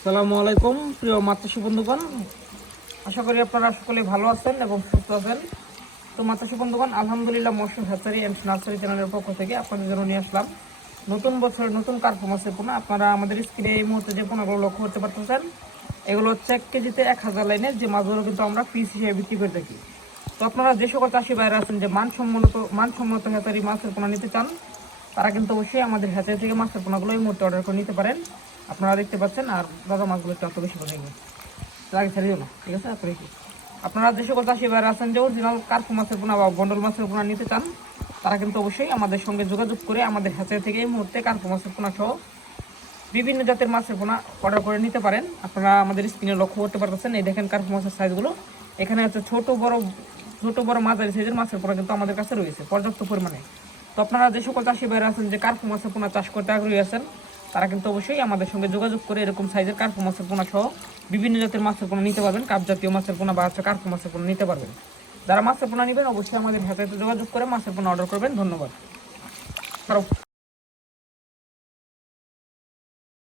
আসসালামু আলাইকুম প্রিয় মাতৃ বন্ধুগণ, আশা করি আপনারা সকলে ভালো আছেন এবং সুস্থ আছেন। তো মাতৃ বন্ধুগণ, আলহামদুলিল্লাহ মৎস্য হ্যাচারি এন্ড নার্সারি চ্যানেলের পক্ষ থেকে আপনাদের জন্য নিয়ে আসলাম নতুন বছরের নতুন কার্পমাসের পোনা। আপনারা আমাদের স্ক্রিনে এই মুহূর্তে যে পোনাগুলো লক্ষ্য করতে পারতেছেন, এগুলো হচ্ছে 1 কেজিতে 1000 লাইনের যে মাছগুলো কিন্তু আমরা পিস হিসেবে বিক্রি করে থাকি। তো আপনারা যে সকল চাষি ভাইরা আছেন যে মানসম্মত হ্যাচারি মাছের পোনা নিতে চান, তারা কিন্তু অবশ্যই আমাদের হ্যাচারি থেকে মাছের পোনাগুলো এই মুহূর্তে অর্ডার করে নিতে পারেন। আপনারা দেখতে পাচ্ছেন, আর দাদা মাছগুলো একটু এত বেশি করে নেবেন, আগে ছেড়ে দিও না, ঠিক আছে? আপনি আপনারা যে সকল চাষি ভাইরা আছেন যে অরিজিনাল কার্পু মাছের পোনা বা বন্ডল মাছের পোনা নিতে চান, তারা কিন্তু অবশ্যই আমাদের সঙ্গে যোগাযোগ করে আমাদের হ্যাচারি থেকে এই মুহূর্তে কার্পু মাছের পোনা সহ বিভিন্ন জাতের মাছের পোনা অর্ডার করে নিতে পারেন। আপনারা আমাদের স্ক্রিনে লক্ষ্য করতে পারতেছেন, এই দেখেন কার্পু মাছের সাইজগুলো। এখানে হচ্ছে ছোট বড় মাঝারি সাইজের মাছের পোনা কিন্তু আমাদের কাছে রয়েছে পর্যাপ্ত পরিমাণে। তো আপনারা যে সকল চাষি ভাইরা আছেন যে কার্পু মাছের পোনা চাষ করতে আগ্রহী আছেন, তারা কিন্তু অবশ্যই আমাদের সঙ্গে যোগাযোগ করে এরকম সাইজের কার্পু মাছের পোনা সহ বিভিন্ন জাতের মাছের পোনা নিতে পারবেন। কাপ জাতীয় মাছের পোনা বা হচ্ছে কার্পু মাছের পোনা নিতে পারবেন। যারা মাছের পোনা নেবেন অবশ্যই আমাদের হাতে যোগাযোগ করে মাছের পোনা অর্ডার করবেন। ধন্যবাদ।